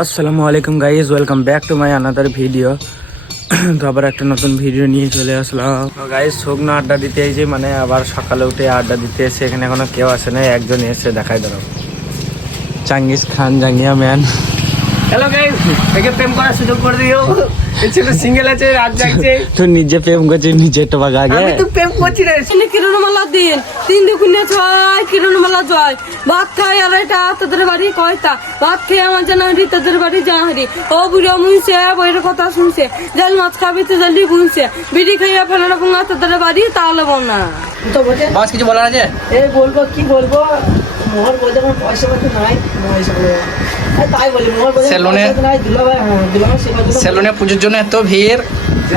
আসসালামু আলাইকুম guys, welcome back to my another video. তো আবার একটা নতুন ভিডিও নিয়ে চলে আসলাম। তো গাইজ শুকনো আড্ডা দিতে এসেছি, মানে আবার সকালে উঠে আড্ডা দিতে এসে এখানে এখনো কেউ আসে না। একজন এসে দেখাই দাঁড়াও, চাঙ্গিস খান জাঙ্গিয়া ম্যান। হ্যালো গাইস, একে প্রেম করার সুযোগ করে দিও। এসে তো সিঙ্গেল আছে, রাত জাগছে। তুই নিজে প্রেম করছিস, নিজে টবাক আগে। আমি তো প্রেম করছি রে। কিরণমালা দিন 3 দুগুণে 6 কিরণমালা জয় ভাত খাই আর এটা তোদের বাড়ি কয়টা ভাত খেয়ে আমার জানা হারি তোদের বাড়ি যা হারি ও বুড়ো মুইছে বইয়ের কথা শুনছে জাল মাছ খাবি তো জলদি বুনছে বিড়ি খাইয়া ফেলানো পুঙ্গা তোদের বাড়ি তাহলে বল না তো বলছে বাস কিছু বলার আছে? এই বলবো কি বলবো, মোহর বলতে আমার পয়সা মতো নাই, পয়সা বলে তাই বলি মোহর বলতে নাই। দুলাভাই দুলাভাই সেবা সেলুনে পুজোর জন্য এত ভিড় যে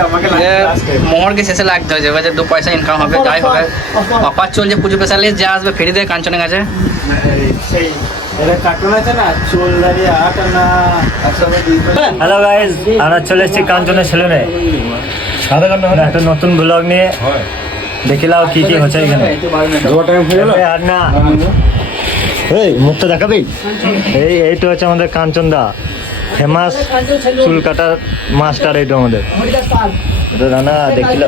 মোহরকে শেষে লাগতে হয়েছে। এবার 2 পয়সা ইনকাম হবে, যাই হবে। অফার চলছে পুজো স্পেশালিস্ট, যা আসবে ফ্রি দেয় কাঞ্চনের কাছে। হ্যালো গাইজ, আমরা চলে এসেছি কাঞ্চনের সেলুনে একটা নতুন ব্লগ নিয়ে। দেখিলাও কি কি হচ্ছে এখানে। আর না এই মুখটা দেখাবি। এইটা হচ্ছে আমাদের কাঞ্চন দা, ফেমাস চুল কাটার মাস্টার। এইটা আমাদের রানা দেখিল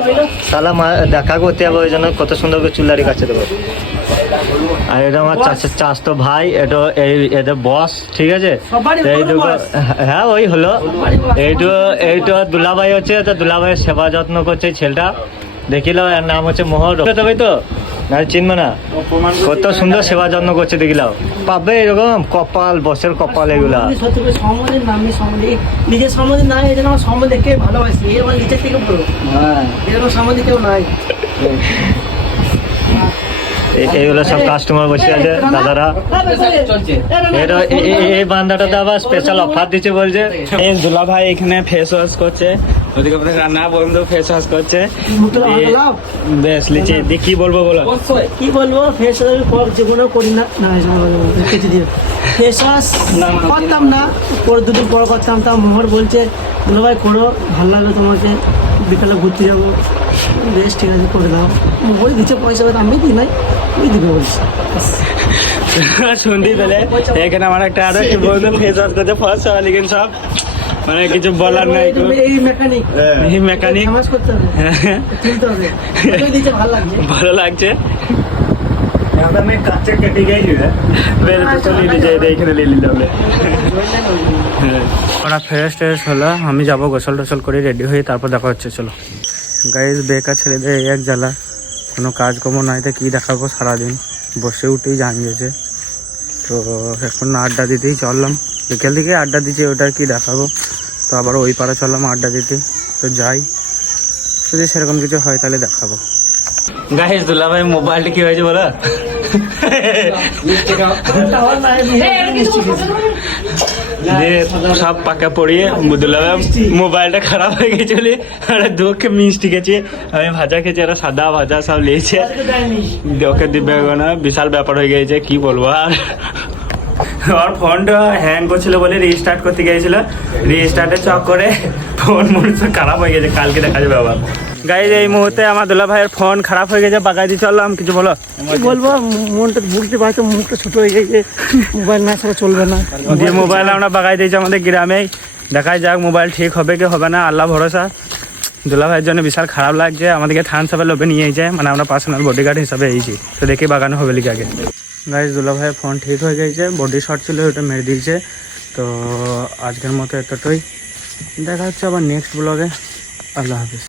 তাহলে দেখা করতে হবে, ওই জন্য কত সুন্দর করে চুল দাড়ি কাটছে দেবো। আর এটা আমার চাষ তো ভাই, এটা এটা বস, ঠিক আছে। হ্যাঁ ওই হলো এইটা দুলাভাই হচ্ছে, তো দুলাভাইয়ের সেবা যত্ন করছে ছেলেটা। দেখিল এর নাম হচ্ছে মোহর, তবে তো না চিনবে না, কত সুন্দর সেবা যত্ন করছে দেখিলাও। পাবে এরকম কপাল, বসের কপাল এগুলা। সম্বন্ধের নাম নিজের সম্বন্ধে নাই, এই জন্য আমার সম্বন্ধে কে ভালোবাসি, এই আমার নিজের থেকে বড়। এরকম সম্বন্ধে কেউ নাই। এইগুলো সব কাস্টমার বসে আছে দাদারা। এই বান্দাটাতে আবার স্পেশাল অফার দিচ্ছে বলছে। এই দুলা ভাই এখানে ফেস ওয়াশ করছে, ওদিকে আপনার রান্না বন্ধু ফেস ওয়াশ করছে। বেশ লিচি দিয়ে কি বলবো বলো, কি বলবো, ফেস ওয়াশ যেগুলো করি না কেটে দিয়ে ফেস ওয়াশ করতাম না, পরে 2 দিন পর করতাম। তা মোহর বলছে দুলা ভাই করো, ভালো লাগলো তোমাকে, বিকালে ঘুরতে যাবো। বেশ ঠিক আছে করে দাও, বই দিচ্ছে পয়সা, আমি দিই নাই, ওই দিবে বলছি। শুনতেই পেলে এখানে আমার একটা আরো একটু বন্ধু ফেস ওয়াশ করছে ফার্স্ট লিখেন সব, মানে কিছু বলার নাই। এই মেকানিক সমাজ করতে হবে, তুলতে হবে, দিচ্ছে ভালো লাগছে, ভালো লাগছে। ওরা ফ্রেশ ট্রেশ হলো, আমি যাবো গোসল টোসল করে রেডি হয়ে তারপর দেখা হচ্ছে। চলো গাইজ, বেকার ছেলেদের এক জ্বালা, কোনো কাজকর্ম নাই তো কী দেখাবো, সারাদিন বসে উঠেই জানিয়েছে। তো এখন আড্ডা দিতেই চললাম, বিকেল দিকে আড্ডা দিচ্ছি, ওটার কি দেখাবো। তো আবার ওই পাড়া চললাম আড্ডা দিতে। তো যাই, যদি সেরকম কিছু হয় তাহলে দেখাবো। গাইজ দুলা ভাই মোবাইলটা কি হয়েছে বলো, সব পাকা পড়িয়ে দুলা ভাই মোবাইলটা খারাপ হয়ে গেছিল। দুঃখে মিষ্টি খেয়েছি, আমি ভাজা খেয়েছি, এরা সাদা ভাজা সব নিয়েছে, ওকে দিবে না, বিশাল ব্যাপার হয়ে গেছে কি বলবো। আর ফোনটা হ্যাং করছিল বলে রিস্টার্ট করতে গিয়েছিল, রিস্টার্টের চক্করে ফোন মনে খারাপ হয়ে গেছে, কালকে দেখা যাবে আবার। গাইজ এই মুহূর্তে আমার দুলা ভাইয়ের ফোন খারাপ হয়ে গেছে, বাগাই দিয়ে চললাম। কিছু বলো, কি বলবো, মনটা বুঝতে পারছো, মুখটা ছোট হয়ে গেছে, মোবাইল না ছাড়া চলবে না। দিয়ে মোবাইল আমরা বাগাই দিয়েছি আমাদের গ্রামেই, দেখাই যাক মোবাইল ঠিক হবে কি হবে না, আল্লাহ ভরসা। দুলা ভাইয়ের জন্য বিশাল খারাপ লাগছে, আমাদেরকে থানস আপে লোভে নিয়ে যায়, মানে আমরা পার্সোনাল বডিগার্ড হিসাবে এসেছি, তো দেখি বাগানো হবে লিখে আগে। গাইজ দুলা ভাইয়ের ফোন ঠিক হয়ে গেছে, বডি শর্ট ছিল ওটা মেরে দিয়েছে। তো আজকের মতো এতটাই, দেখা হচ্ছে আবার নেক্সট ব্লগে। আল্লাহ হাফিজ।